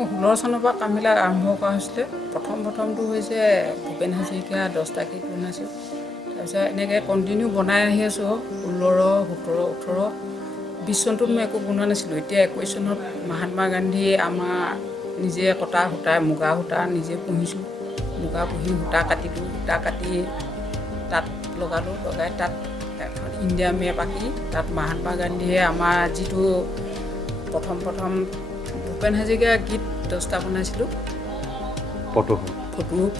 16 চনৰ পৰা কামবিলাক আৰম্ভ কৰা হৈছিলে। প্ৰথমটো হৈছে ভূপেন হাজৰিকা 10টা গীত বনাইছোঁ। তাৰপিছত এনেকৈ কণ্টিনিউ বনাই আহি আছোঁ। 16, 17, 18, 20 চনটোত মই একো বনোৱা নাছিলোঁ। এতিয়া 21 চনত মহাত্মা গান্ধী আমাৰ নিজে কটা সূতা, মুগা সূতা নিজে পুহিছোঁ। মুগা পুহি সূতা কাটিলোঁ, সূতা কাটি তাত লগালোঁ, লগাই তাত এখন ইণ্ডিয়া মেপ আঁকি তাত মহাত্মা গান্ধীয়ে আমাৰ যিটো প্ৰথম ভূপেন হাজৰিকা গীত 10টা বনাইছিলোঁ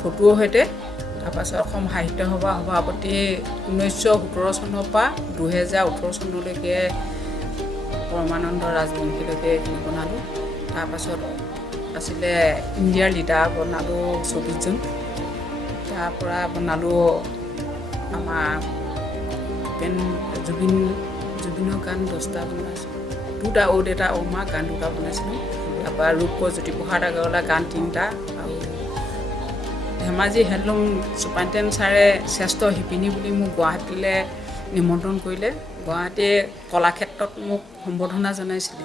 ফটোৰ সৈতে। তাৰপাছত অসম সাহিত্য সভাৰ সভাপতি 1917 চনৰ পৰা 2018 চনলৈকে পৰমানন্দ ৰাজবংশীলৈকে বনালোঁ। তাৰপাছত আছিলে ইণ্ডিয়াৰ লিডাৰ বনালোঁ 24জন। তাৰপৰা বনালোঁ আমাৰ জুবিনৰ গান 10টা বনাইছোঁ। 2টা ঔ দেতা ঔ মা গান 2টা বনাইছিলোঁ। তাৰপৰা ৰূপকোঁৱৰ জ্যোতিপ্ৰসাদ আগৰৱালা গান 3টা, আৰু ধেমাজি হেণ্ডলুম ছুপাৰিণ্টেণ্ডেণ্ট ছাৰে শ্ৰেষ্ঠ শিপিনী বুলি মোক গুৱাহাটীলৈ নিমন্ত্ৰণ কৰিলে। গুৱাহাটীৰ কলাক্ষেত্ৰত মোক সম্বৰ্ধনা জনাইছিলে।